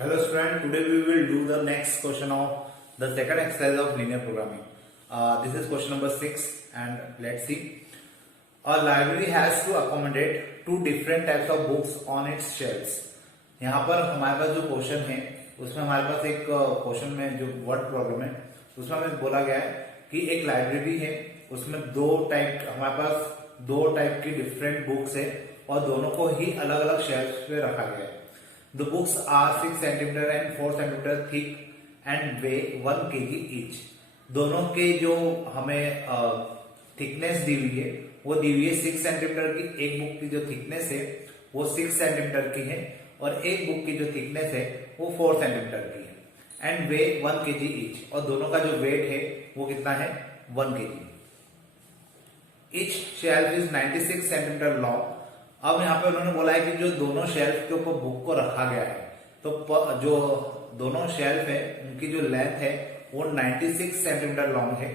Hello student, today we will do the next question of the second exercise of linear programming. This is question number 6 and let's see. A library has to accommodate two different types of books on its shelves. यहाँ पर हमारे पास जो question है उसमें हमारे पास एक question में जो वर्ड प्रॉब्लम है उसमें हमें बोला गया है कि एक लाइब्रेरी है उसमें हमारे पास दो टाइप की डिफरेंट बुक्स है और दोनों को ही अलग अलग शेल्फ पे रखा गया है. The books are 6 centimeter and 4 centimeter thick and weigh 1 kg each. दोनों के जो हमें थिकनेस दी हुई है वो दी हुई है 6 सेंटीमीटर की. एक बुक की जो थिकनेस है वो 6 सेंटीमीटर की है और एक बुक की जो थिकनेस है वो 4 सेंटीमीटर की है एंड वे 1 kg each. और दोनों का जो वेट है वो कितना है 1 kg. Each shelf is 96 centimetre long. अब यहाँ पे उन्होंने बोला है कि जो दोनों शेल्फ के ऊपर बुक को रखा गया है तो जो दोनों शेल्फ है उनकी जो लेंथ है वो 96 सेंटीमीटर लॉन्ग है.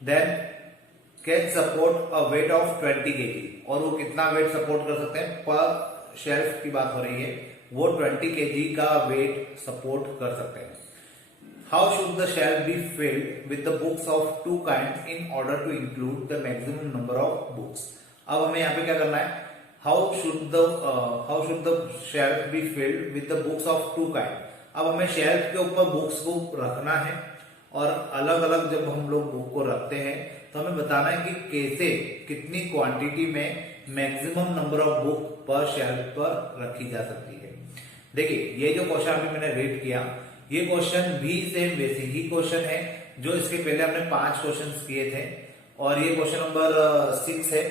Then can support a weight of 20 kg. और वो कितना वेट सपोर्ट कर सकते हैं पर शेल्फ की बात हो रही है वो 20 kg का वेट सपोर्ट कर सकते हैं. How should the shelf be filled with the books of two kind in order to include the maximum number of books. अब हमें यहाँ पे क्या करना है, how should the shelf be filled with the books of two kind. अब हमें shelf के ऊपर बुक्स को रखना है और अलग अलग जब हम लोग बुक को रखते हैं तो हमें बताना है कि कैसे कितनी क्वांटिटी में मैक्सिमम नंबर ऑफ बुक पर शेल्फ पर रखी जा सकती है. देखिए ये जो क्वेश्चन अभी मैंने रीड किया ये क्वेश्चन भी सेम वैसे ही क्वेश्चन है जो इसके पहले हमने 5 क्वेश्चन किए थे और ये क्वेश्चन नंबर 6 है.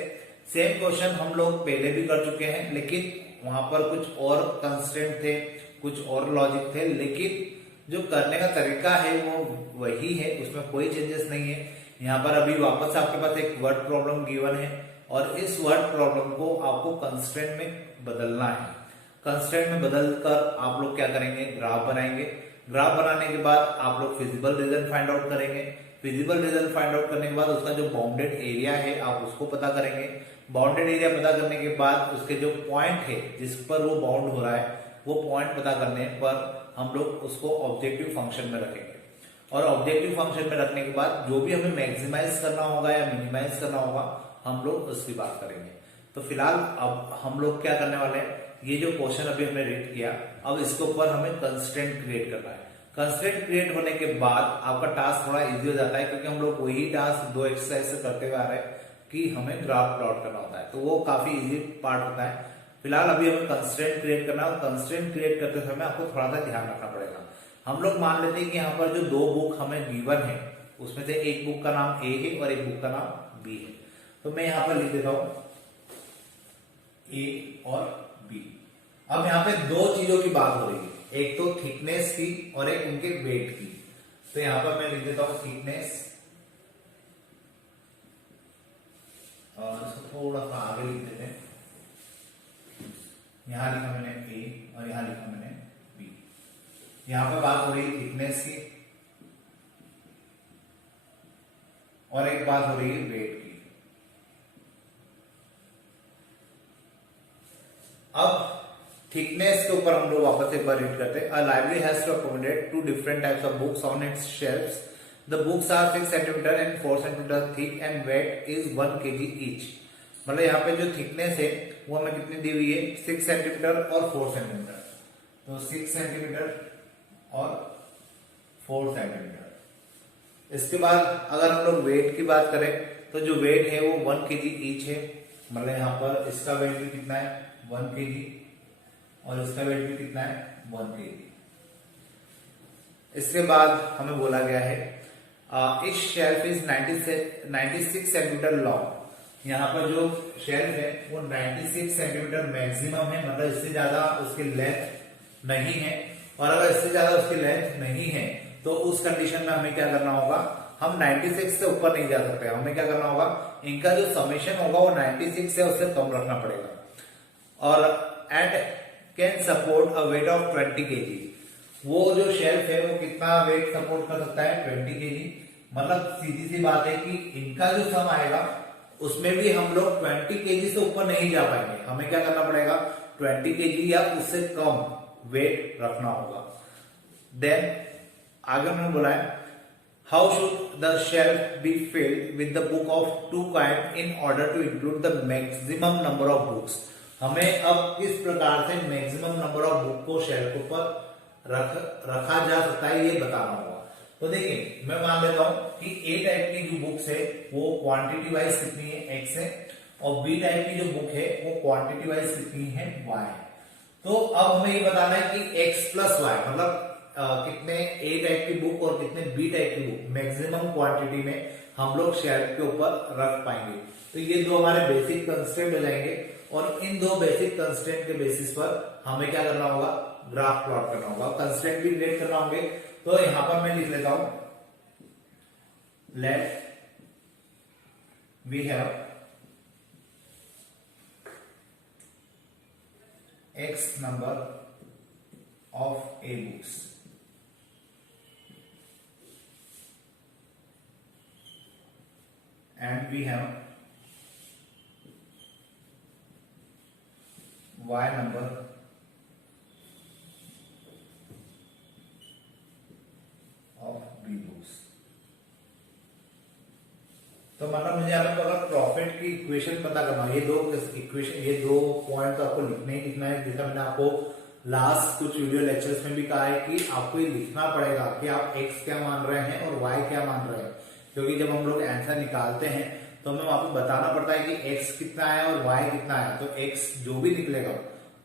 सेम क्वेश्चन हम लोग पहले भी कर चुके हैं लेकिन वहां पर कुछ और कंस्ट्रेंट थे, कुछ और लॉजिक थे, लेकिन जो करने का तरीका है वो वही है, उसमें कोई चेंजेस नहीं है. यहाँ पर अभी वापस आपके पास एक वर्ड प्रॉब्लम गिवन है और इस वर्ड प्रॉब्लम को आपको कंस्ट्रेंट में बदलना है. कंस्ट्रेंट में बदलकर आप लोग क्या करेंगे, ग्राफ बनाएंगे. ग्राफ बनाने के बाद आप लोग फिजिबल रीजन फाइंड आउट करेंगे. फिजिबल रीजन फाइंड आउट करने के बाद उसका जो बाउंडेड एरिया है आप उसको पता करेंगे. बाउंडेड एरिया पता करने के बाद उसके जो पॉइंट है जिस पर वो बाउंड हो रहा है वो पॉइंट पता करने पर हम लोग उसको ऑब्जेक्टिव फंक्शन में रखेंगे और ऑब्जेक्टिव फंक्शन में रखने के बाद जो भी हमें मैक्सिमाइज करना होगा या मिनिमाइज करना होगा हम लोग उसकी बात करेंगे. तो फिलहाल अब हम लोग क्या करने वाले हैं, ये जो क्वेश्चन अभी हमने रीड किया अब इसके ऊपर हमें कंस्ट्रेंट क्रिएट करना है. कंस्ट्रेंट क्रिएट होने के बाद आपका टास्क थोड़ा इजी हो जाता है क्योंकि हम लोग वही टास्क 2 एक्सरसाइज से करते हुए आ रहे हैं कि हमें ग्राफ प्लॉट करना होता है तो वो काफी इजी पार्ट होता है. फिलहाल अभी हमें कंस्ट्रेंट क्रिएट करना है. कंस्ट्रेंट क्रिएट करते समय आपको थोड़ा सा ध्यान रखना पड़ेगा. हम लोग मान लेते हैं कि यहाँ पर जो 2 बुक हमें गिवन है उसमें से एक बुक का नाम ए है और एक बुक का नाम बी है. तो मैं यहाँ पर लिख देता हूं ए और बी. अब यहाँ पे 2 चीजों की बात हो रही है, एक तो थिकनेस की और एक उनके वेट की. तो यहाँ पर मैं लिख देता हूं थिकनेस और इसको थोड़ा सा आगे लिख देते हैं. यहां लिखा मैंने ए और यहां लिखा मैंने बी. यहां पर बात हो रही है थिकनेस की और एक बात हो रही है वेट की. अब थिकनेस के ऊपर हम लोग वापस एक बार रीड करते हैं. A library has to accommodate 2 different types of books on its shelves. The books are 6 centimeter and 4 centimeter thick and weight is 1 kg each. मतलब यहाँ पे जो थिकनेस है वो हमें कितनी दी हुई है 6 सेंटीमीटर और 4 सेंटीमीटर. तो 6 सेंटीमीटर और 4 सेंटीमीटर. इसके बाद अगर हम लोग वेट की बात करें तो जो वेट है वो 1 kg ईच है. मतलब यहाँ पर इसका वेट भी कितना है 1 kg और इसका वेट भी कितना है 1 kg. इसके बाद हमें बोला गया है इस शेल्फ इज 96 सेंटीमीटर लॉन्ग. यहाँ पर जो शेल्फ है वो 96 सेंटीमीटर मैक्सिमम है, मतलब इससे ज्यादा उसकी लेंथ नहीं है. और अगर इससे ज्यादा उसकी लेंथ नहीं है तो उस कंडीशन में हमें क्या करना होगा, हम 96 से ऊपर नहीं जा सकते. हमें क्या करना होगा, इनका जो समेशन होगा वो 96 से उससे कम रखना पड़ेगा. और and can support a weight of 20 kg. वो जो शेल्फ है वो कितना वेट सपोर्ट कर सकता है 20 kg. मतलब सीधी सी बात है कि इनका जो सम आएगा उसमें भी हम लोग 20 kg से ऊपर नहीं जा पाएंगे. हमें क्या करना पड़ेगा 20 kg या उससे कम वेट रखना होगा। देन आगे उन्होंने बोला है how should the shelf be filled with the book of two kind in order to include the maximum number of books. हमें अब किस प्रकार से मैक्सिमम नंबर ऑफ बुक को शेल्फ के ऊपर रखा जा सकता है ये बताना होगा। तो देखिए मैं मान लेता हूं कि ए टाइप की जो बुक्स है वो क्वांटिटी वाइज कितनी है, एक्स है, और बी टाइप की जो बुक है वो क्वांटिटी वाइज कितनी है, वाई है। तो अब हमें ये बताना है कि एक्स प्लस वाई मतलब कितने ए टाइप की बुक और कितने बी टाइप की बुक मैक्सिमम क्वांटिटी में हम लोग शेल्फ के ऊपर रख पाएंगे। तो ये दो हमारे बेसिक कंस्ट्रेंट हो जाएंगे और इन दो बेसिक कंस्ट्रेंट के बेसिस पर हमें क्या करना होगा, ग्राफ प्लॉट करना होगा, कंस्ट्रेंट भी क्रिएट करना होंगे। तो यहां पर मैं लिख लेता हूं let we have x number of A books and we have y number of B books। तो मतलब मुझे यहाँ पे अगर प्रॉफिट की इक्वेशन पता करना है, ये दो इक्वेशन, ये दो पॉइंट तो आपको लिखने ही लिखना है। जैसा मैंने आपको लास्ट कुछ वीडियो लेक्चर्स में भी कहा है कि आपको ये लिखना पड़ेगा कि आप x क्या मान रहे हैं और y क्या मान रहे हैं, क्योंकि जब हम लोग आंसर निकालते हैं तो हमें वहां पे बताना पड़ता है कि x कितना है और y कितना है। तो x जो भी निकलेगा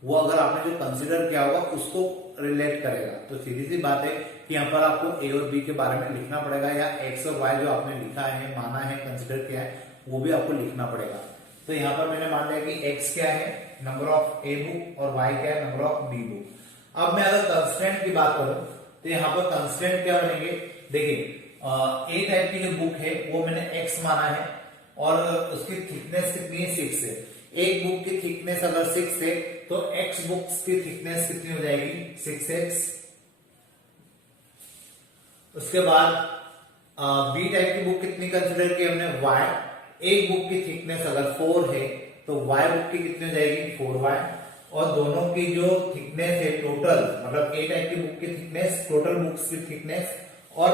वो अगर आपने जो कंसिडर किया होगा उसको रिलेट करेगा। तो सीधी सी बात है कि यहाँ पर आपको a और b के बारे में लिखना पड़ेगा, या x और y जो आपने लिखा है, माना है, कंसिडर किया है, वो भी आपको लिखना पड़ेगा। तो यहाँ पर मैंने मान लिया कि x क्या है, नंबर ऑफ a बुक, और y क्या है, नंबर ऑफ b बुक। अब मैं अगर कंस्ट्रेंट की बात करूं तो यहाँ पर कंस्ट्रेंट क्या बनेंगे, देखिए a टाइप की जो बुक है वो मैंने x माना है और उसकी थिकनेस कितनी है, 6 है। एक बुक की थिकनेस अगर 6 है तो x बुक्स की थिकनेस कितनी हो जाएगी, 6x। उसके बाद बी टाइप की बुक कितनी कंसिडर की हमने, y। एक बुक की थिकनेस अगर 4 है तो y बुक की कितनी हो जाएगी, 4y। और दोनों की जो थिकनेस है टोटल, मतलब ए टाइप की बुक की थिकनेस, टोटल बुक्स की थिकनेस और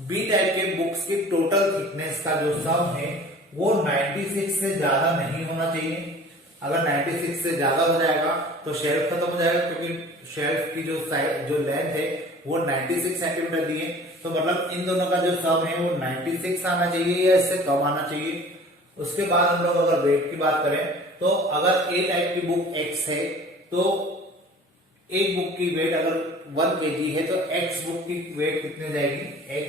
बी टाइप के बुक्स की टोटल थिकनेस का जो सम है वो 96 से ज्यादा नहीं होना चाहिए। अगर 96 से ज्यादा हो जाएगा तो शेल्फ खत्म हो जाएगा, क्योंकि शेल्फ की जो साइज, जो लेंथ है वो 96 सेंटीमीटर दी है। तो मतलब इन दोनों का जो सम है वो 96 आना चाहिए या इससे कम आना चाहिए। उसके बाद हम लोग अगर वेट की बात करें तो अगर ए टाइप की बुक x है तो एक बुक की वेट अगर 1 kg है तो x बुक की वेट कितनी हो जाएगी, x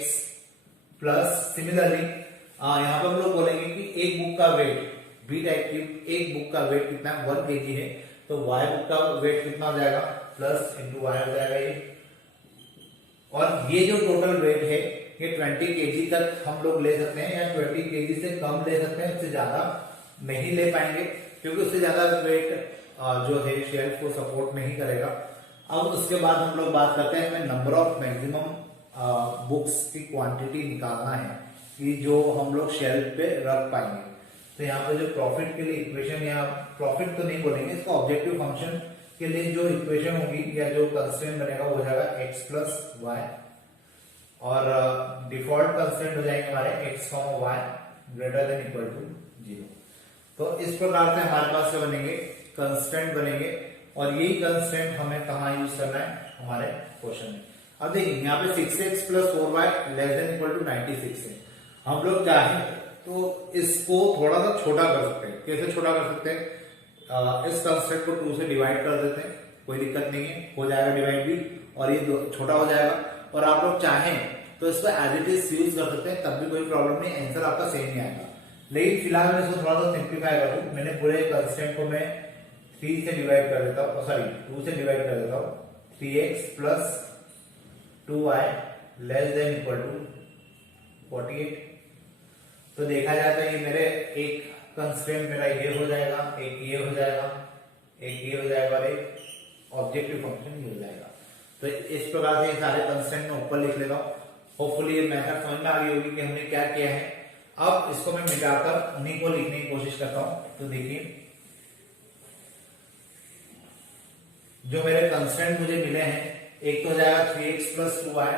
प्लस। सिमिलरली यहाँ पर हम लोग बोलेंगे कि एक बुक का वेट, बी टाइप की एक बुक का वेट कितना, 1 kg है, तो y बुक का वेट कितना हो जाएगा, प्लस इंटू वाई हो जाएगा ये। और ये जो टोटल वेट है ये 20 kg तक हम लोग ले सकते हैं, या 20 kg से कम ले सकते हैं, उससे ज्यादा नहीं ले पाएंगे क्योंकि उससे ज्यादा वेट जो है शेल्फ को सपोर्ट नहीं करेगा। अब उसके बाद हम लोग बात करते हैं, हमें नंबर ऑफ मैक्सिमम बुक्स की क्वांटिटी निकालना है कि जो हम लोग शेल्फ पे रख पाएंगे। तो यहाँ पे जो प्रॉफिट के लिए इक्वेशन, या प्रॉफिट तो नहीं बोलेंगे इसको, ऑब्जेक्टिव फंक्शन के लिए जो इक्वेशन होगी या जो कंस्ट्रेंट बनेगा वो हो जाएगा x प्लस वाई, और डिफॉल्ट कंस्ट्रेंट हो जाएंगे हमारे x, y greater than equal to 0। तो इस प्रकार से हमारे पास क्या बनेंगे, कंस्ट्रेंट बनेंगे, और यही कंस्ट्रेंट हमें कहाँ यूज करना है, हमारे क्वेश्चन में। अब देखिए यहाँ पे 6x plus 4y less than equal to 96 है। हम लोग चाहें तो इसको थोड़ा सा छोटा कर सकते हैं। कैसे छोटा कर सकते हैं, इस कंस्ट्रेंट को 2 से डिवाइड कर देते हैं, कोई दिक्कत नहीं है, हो जाएगा डिवाइड भी, और ये छोटा हो जाएगा। और आप लोग चाहें तो इसको एज इट इज यूज कर सकते हैं, तब भी कोई प्रॉब्लम नहीं, आंसर आपका सेम नहीं आएगा। लेकिन फिलहाल मैं इसको थोड़ा सा सिंप्लीफाई कर दूं, मैंने पूरे कंस्ट्रेंट को मैं 3 से डिवाइड कर देता हूँ, सॉरी 2 से डिवाइड कर देता हूँ। 3x plus 2y less than equal to 48। तो देखा जाए तो ये मेरे एक कंस्ट्रेंट मेरा ये हो जाएगा, एक ये हो जाएगा, एक ये हो जाएगा, और एक ऑब्जेक्टिव फंक्शन ये हो जाएगा। तो इस प्रकार से ये सारे कंस्ट्रेंट मैं ऊपर लिख लेता हूँ। होपफुली ये मेथड समझ में आ गई होगी कि हमने क्या किया है। अब इसको मैं मिटाकर उन्हीं को लिखने की कोशिश करता हूं। तो देखिए जो मेरे कंस्टेंट मुझे मिले हैं, एक तो हो जाएगा 3x plus 2y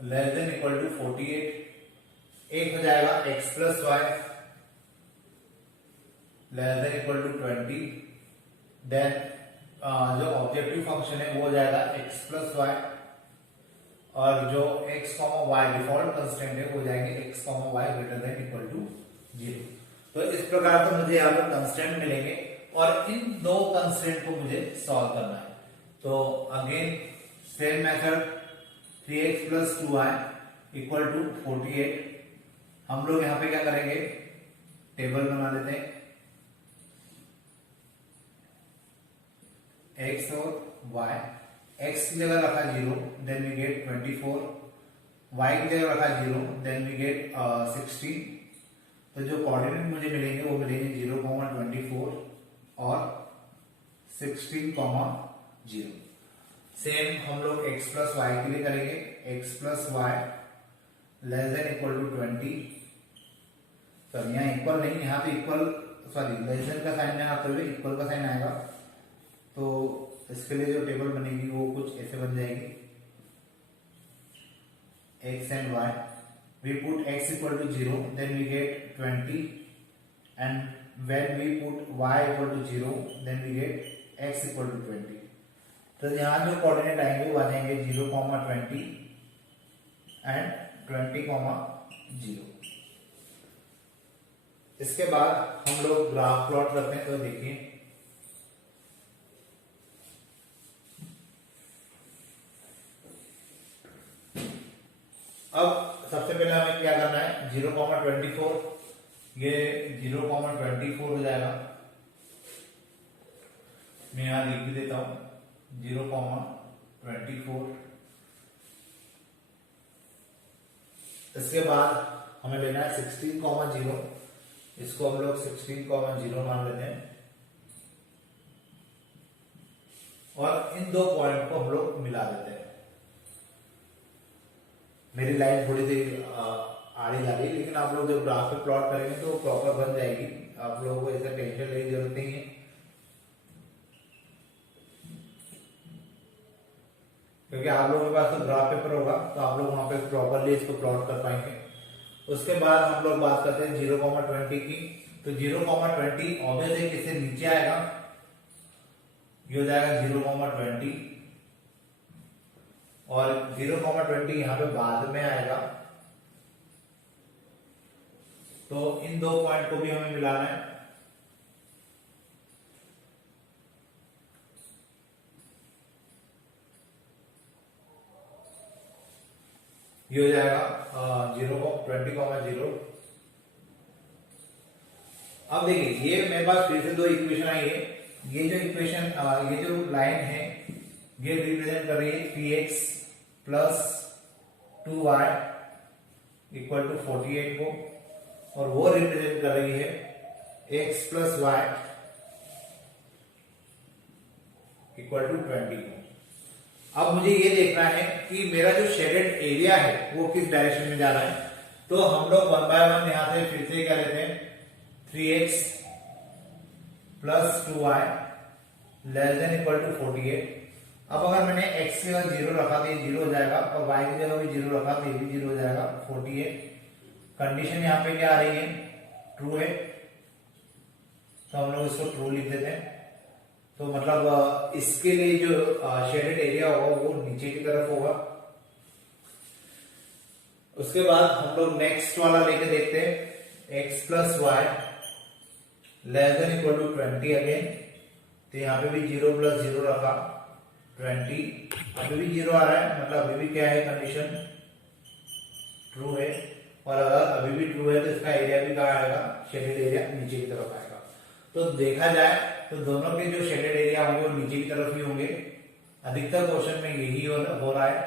less than equal to 48, एक हो जाएगा x plus y less than equal to 20, then जो ऑब्जेक्टिव फंक्शन है वो हो जाएगा x प्लस वाई, और जो x comma y default constant है वो हो जाएंगे x comma y greater than equal to 0। तो इस प्रकार से मुझे यहाँ पर कंस्टेंट मिलेंगे और इन दो कंस्टेंट को मुझे सॉल्व करना है। तो again same method, 3x plus 2y equal to 48। हम लोग यहाँ पे क्या करेंगे, टेबल बना लेते हैं, x और y, x की जगह रखा 0 देन वी गेट 24, y की जगह रखा 0 देन वी गेट 16। तो जो कोऑर्डिनेट मुझे मिलेंगे वो मिलेंगे 0,24 और 16,0। सेम हम लोग x प्लस वाई के लिए करेंगे, x plus y less than equal to 20। Sorry यहाँ इक्वल नहीं, यहाँ पे इक्वल सॉरी लेस देन का साइन यहाँ आते हुए इक्वल का साइन आएगा। तो इसके लिए जो टेबल बनेगी वो कुछ ऐसे बन जाएगी, x and y, we put x equal to 0 then we get 20, and when we put y equal to 0 then we get x equal to 20। तो यहाँ जो कोऑर्डिनेट आएंगे वो आ जाएंगे 0,20 एंड 20,0। इसके बाद हम लोग ग्राफ प्लॉट करते हैं। तो देखिए अब सबसे पहले हमें क्या करना है, 0,24, ये 0,24 हो जाएगा, मैं यहां लिख भी देता हूं 0,24। इसके बाद हमें लेना है 16,0, इसको हम लोग 16,0 मान लेते हैं, और इन दो पॉइंट को हम लोग मिला देते हैं। मेरी लाइन थोड़ी सी आड़ी जा रही है, लेकिन आप लोग जब ग्राफ पे प्लॉट करेंगे तो प्रॉपर बन जाएगी, आप लोगों को ऐसा टेंशन लेने की जरूरत नहीं है। क्योंकि आप लोगों के पास तो ग्राफ पेपर होगा तो आप लोग वहां पे प्रॉपरली इसको प्लॉट कर पाएंगे। उसके बाद हम लोग बात करते हैं 0,20 की। तो 0,20 ऑब्वियसली किससे नीचे आएगा, ये हो जाएगा 0,20, और 0,20 यहां पे बाद में आएगा। तो इन दो पॉइंट को भी हमें मिलाना है। ये हो जाएगा 0,20,0। अब देखिए ये मेरे पास फिर से दो इक्वेशन आई है। ये जो इक्वेशन ये जो लाइन है ये रिप्रेजेंट कर रही है 3x plus 2y equal to 48 को, और वो रिप्रेजेंट कर रही है x plus y equal to 20 को। अब मुझे ये देखना है कि मेरा जो शेडेड एरिया है वो किस डायरेक्शन में जा रहा है। तो हम लोग 1 बाय 1 यहां से फिर से क्या लेते हैं, 3x plus 2y less than equal to 48। अब अगर मैंने x की जगह 0 रखा तो ये 0 हो जाएगा, और y की जगह भी 0 रखा तो ये भी 0 हो जाएगा, 48। कंडीशन यहाँ पे क्या आ रही है, ट्रू है, तो हम लोग इसको ट्रू लिख देते हैं। तो मतलब इसके लिए जो शेडेड एरिया होगा वो नीचे की तरफ होगा। उसके बाद हम लोग नेक्स्ट वाला लेके देखते हैं, x plus y less than equal to 20 again. तो यहाँ पे भी 0 प्लस 0 रखा 20, अभी भी 0 आ रहा है, मतलब अभी भी क्या है, कंडीशन ट्रू है। और अगर अभी भी ट्रू है तो इसका एरिया भी कहाँ आएगा, शेडेड एरिया नीचे की तरफ आएगा। तो देखा जाए तो दोनों के जो शेडेड एरिया होंगे वो नीचे की तरफ ही होंगे। अधिकतर क्वेश्चन में यही हो रहा है,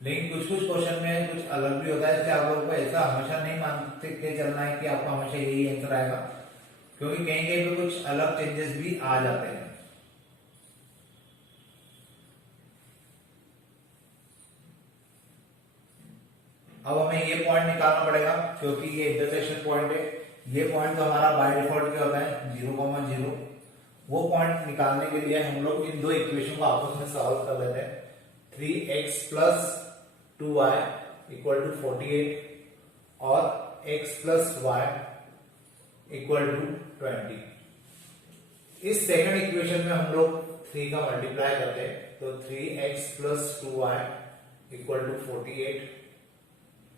लेकिन कुछ कुछ क्वेश्चन में कुछ अलग भी होता है। इसलिए आप लोगों को ऐसा हमेशा नहीं मानते के चलना है कि आपका हमेशा यही आंसर आएगा, क्योंकि कहीं कहीं पे कुछ अलग चेंजेस भी आ जाते हैं। अब हमें ये पॉइंट निकालना पड़ेगा, क्योंकि ये इंटरसेक्शन पॉइंट है। ये पॉइंट तो हमारा बाय डिफॉल्ट क्या होता है, 0,0, वो पॉइंट निकालने के लिए हम लोग इन दो इक्वेशन को आपस में सॉल्व कर लेते हैं। 3x plus 2y equal to 48 और x plus y equal to 20। इस सेकंड इक्वेशन में हम लोग 3 का मल्टीप्लाई करते हैं, तो 3x plus 2y equal to 48,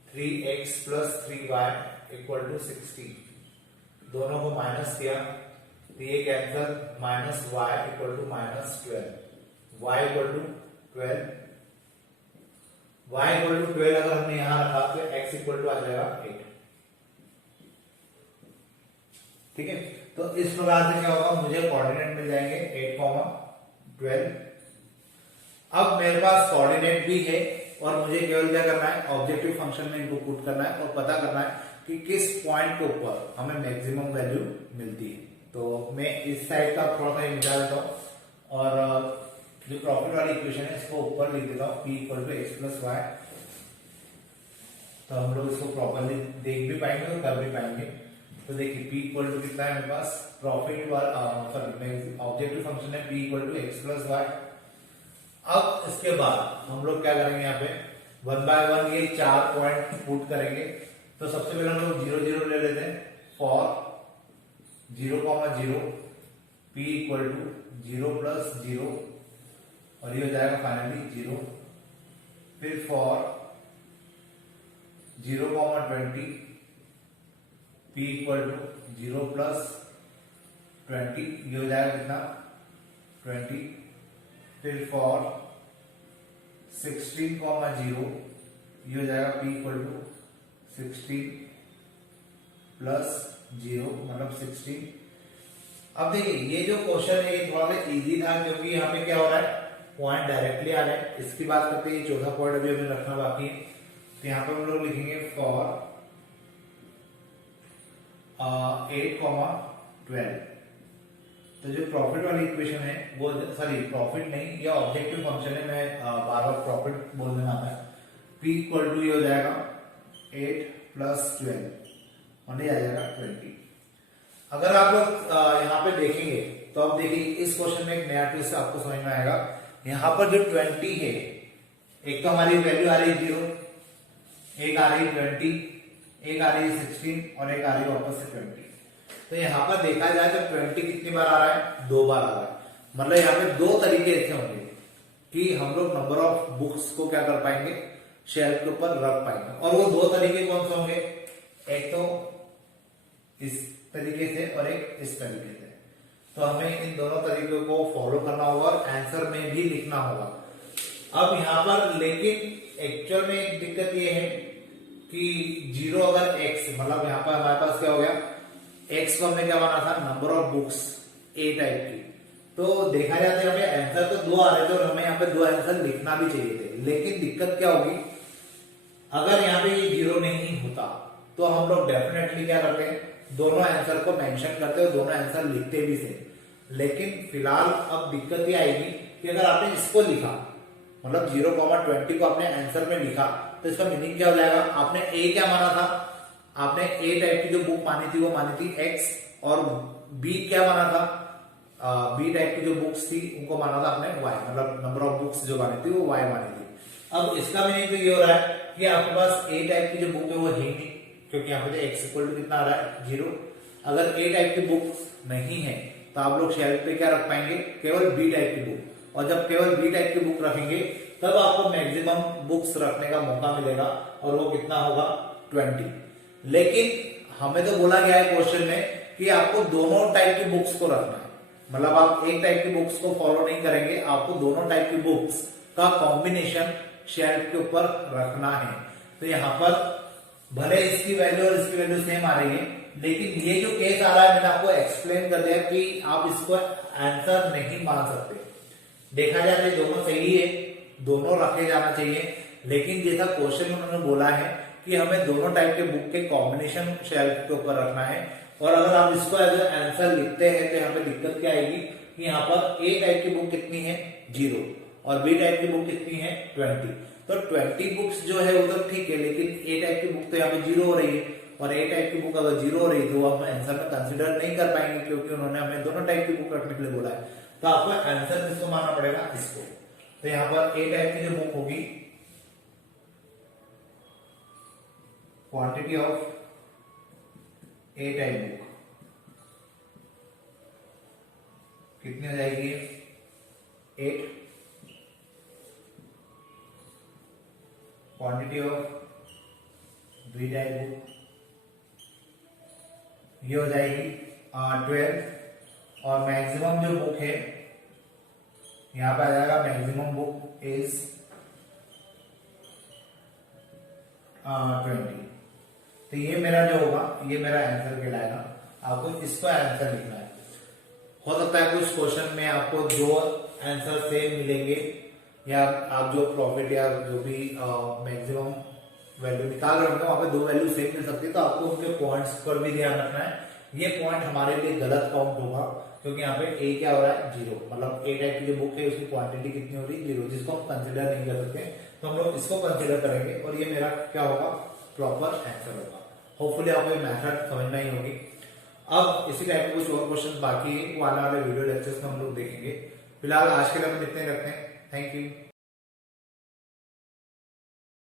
3x plus 3y equal to 60। दोनों को माइनस किया तो ये cancel, minus y equal to minus 12, y equal to 12, y equal to 12 अगर हमने यहां रखा तो x इक्वल टू आ जाएगा 8। ठीक है, तो इस प्रकार से क्या होगा, मुझे कोऑर्डिनेट मिल जाएंगे 8, 12। अब मेरे पास कोऑर्डिनेट भी है और मुझे केवल क्या करना है, ऑब्जेक्टिव फंक्शन में इनको पुट करना है और पता करना है कि किस पॉइंट के ऊपर हमें मैक्सिमम वैल्यू मिलती है। तो मैं इस साइड का थोड़ा सा निकाल देता हूं और जो प्रॉफिट वाली इक्वेशन है इसको ऊपर लिख देता हूं, p equal to x plus y. तो हम लोग इसको प्रॉपरली देख भी पाएंगे और कर भी पाएंगे। तो देखिए p इक्वल टू कितना है मेरे पास, प्रॉफिट वाला ऑब्जेक्टिव फंक्शन है p equal to x plus y. अब इसके बाद हम लोग क्या करेंगे, यहाँ पे 1 बाय 1 ये 4 पॉइंट पुट करेंगे। तो सबसे पहले हम लोग 0 0 ले लेते हैं, for 0, 0 p equal to 0 plus 0 और ये हो जाएगा फाइनली 0। फिर for 0, 20 p equal to 0 plus 20, ये हो जाएगा कितना 20। फिर फॉर 16, 0 ये हो जाएगा p इक्वल टू 16 प्लस 0 मतलब 16। अब देखिए ये जो क्वेश्चन है ये थोड़ा सा इजी था क्योंकि यहाँ पे क्या हो रहा है, पॉइंट डायरेक्टली आ रहा है। इसकी बात करते हैं, चौथा पॉइंट अभी हमें रखना बाकी है। तो यहाँ पे हम लोग लिखेंगे फॉर 8, 12। तो जो प्रॉफिट वाली इक्वेशन है वो, सॉरी प्रॉफिट नहीं, ये ऑब्जेक्टिव फंक्शन है, मैं बार बार प्रॉफिट बोलने आता है। p इक्वल टू ये हो जाएगा 8 प्लस 12 और ये आ जाएगा 20। अगर आप लोग यहाँ पे देखेंगे तो अब देखिए इस क्वेश्चन में एक नया ट्विस्ट आपको समझ में आएगा। यहाँ पर जो 20 है, एक तो हमारी वैल्यू आ रही है 0, एक आ रही है 20, एक आ रही है 16 और एक आ रही है वापस से 20। तो यहाँ पर देखा जाए तो 20 कितनी बार आ रहा है, 2 बार आ रहा है। मतलब यहाँ पे दो तरीके ऐसे होंगे कि हम लोग नंबर ऑफ बुक्स को क्या कर पाएंगे, शेल्फ के ऊपर रख पाएंगे। और वो दो तरीके कौन से होंगे, एक तो इस तरीके से और एक इस तरीके से। तो हमें इन दोनों तरीकों को फॉलो करना होगा और आंसर में भी लिखना होगा। अब यहाँ पर लेकिन एक्चुअल में एक दिक्कत ये है कि 0 अगर x, मतलब यहाँ पर हमारे पास क्या हो गया, x को हमने क्या माना था, number of books A type की। तो देखा जाता है यहाँ पे आंसर तो 2 आ रहे थे और हमें यहाँ पे 2 आंसर लिखना भी चाहिए थे। लेकिन दिक्कत क्या होगी, अगर यहाँ पे ये 0 नहीं होता तो हम लोग डेफिनेटली क्या करते हैं, दोनों आंसर को मेंशन करते और दोनों आंसर लिखते भी थे। लेकिन फिलहाल अब दिक्कत ये आएगी कि अगर आपने इसको लिखा, मतलब 0, 20 को आपने आंसर में लिखा, तो इसका मीनिंग क्या हो जाएगा, आपने A क्या माना था, आपने A टाइप की जो बुक मानी थी वो मानी थी X, और B क्या माना था, B टाइप की जो बुक्स थी उनको माना था आपने Y, मतलब नंबर ऑफ बुक्स जो मानी थी वो Y मानी थी। अब इसका मीनिंग तो ये हो रहा है कि आपके पास A टाइप की जो बुक है वो है नहीं, क्योंकि यहाँ पे x इक्वल टू कितना आ रहा है 0। अगर A टाइप की बुक्स नहीं है तो आप लोग शेल्फ पे क्या रख पाएंगे, केवल B टाइप की बुक। और जब केवल B टाइप की बुक रखेंगे तब आपको मैक्सिमम बुक्स रखने का मौका मिलेगा और वो कितना होगा 20। लेकिन हमें तो बोला गया है क्वेश्चन में कि आपको दोनों टाइप की बुक्स को रखना है, मतलब आप एक टाइप की बुक्स को फॉलो नहीं करेंगे, आपको दोनों टाइप की बुक्स का कॉम्बिनेशन शेल्फ के ऊपर रखना है। तो यहाँ पर भले इसकी वैल्यू और इसकी वैल्यू सेम आ रही है, लेकिन ये जो केस आ रहा है मैंने आपको एक्सप्लेन कर दिया कि आप इसको आंसर नहीं मान सकते। देखा जाए तो दोनों सही है, दोनों रखे जाना चाहिए, लेकिन जैसा क्वेश्चन में उन्होंने बोला है कि हमें दोनों टाइप के बुक के कॉम्बिनेशन शेल्फ के ऊपर रखना है। और अगर आप इसको एज आंसर लिखते हैं तो यहाँ पे दिक्कत क्या आएगी कि यहाँ पर A टाइप की बुक कितनी है 0 और B टाइप की बुक कितनी है 20। तो 20 बुक्स जो है वो तो ठीक है, लेकिन A टाइप की बुक तो यहाँ पे 0 हो रही है और ए टाइप की बुक अगर 0 हो रही तो हम आंसर में कंसिडर नहीं कर पाएंगे, क्योंकि उन्होंने हमें दोनों टाइप की बुक रखने के लिए बोला है। तो आपको आंसर किसको मानना पड़ेगा, इसको। तो यहाँ पर ए टाइप की जो बुक होगी, quantity of A type book कितनी हो जाएगी, 8। Quantity of B type book ये हो जाएगी 12। और मैक्सिमम जो बुक है यहां पे आ जाएगा, मैक्सिमम बुक इज 20। तो ये मेरा जो होगा, ये मेरा आंसर कहलाएगा। आपको इसका आंसर लिखना है। हो सकता है कुछ क्वेश्चन में आपको जो आंसर सेम मिलेंगे, या आप जो प्रॉफिट या जो भी मैक्सिमम वैल्यू निकाल रहे होंगे वहां पे 2 वैल्यू सेम मिल सकती है। तो आपको उनके पॉइंट्स पर भी ध्यान रखना है। ये पॉइंट हमारे लिए गलत काउंट होगा, क्योंकि यहाँ पे ए क्या हो रहा है, 0। मतलब ए टाइप की जो बुक है उसकी क्वांटिटी कितनी हो रही है, 0, जिसको हम कंसिडर नहीं कर सकते। तो हम लोग इसको कंसिडर करेंगे और ये मेरा क्या होगा, प्रॉपर आंसर होगा। होपफुली आपको ये मेथड समझ में ही होगी। अब इसी टाइप के कुछ और क्वेश्चन बाकी है, वो आने वाले वीडियो लेक्चर्स में हम लोग देखेंगे। फिलहाल आज के लिए हम इतने रखते हैं। Thank you.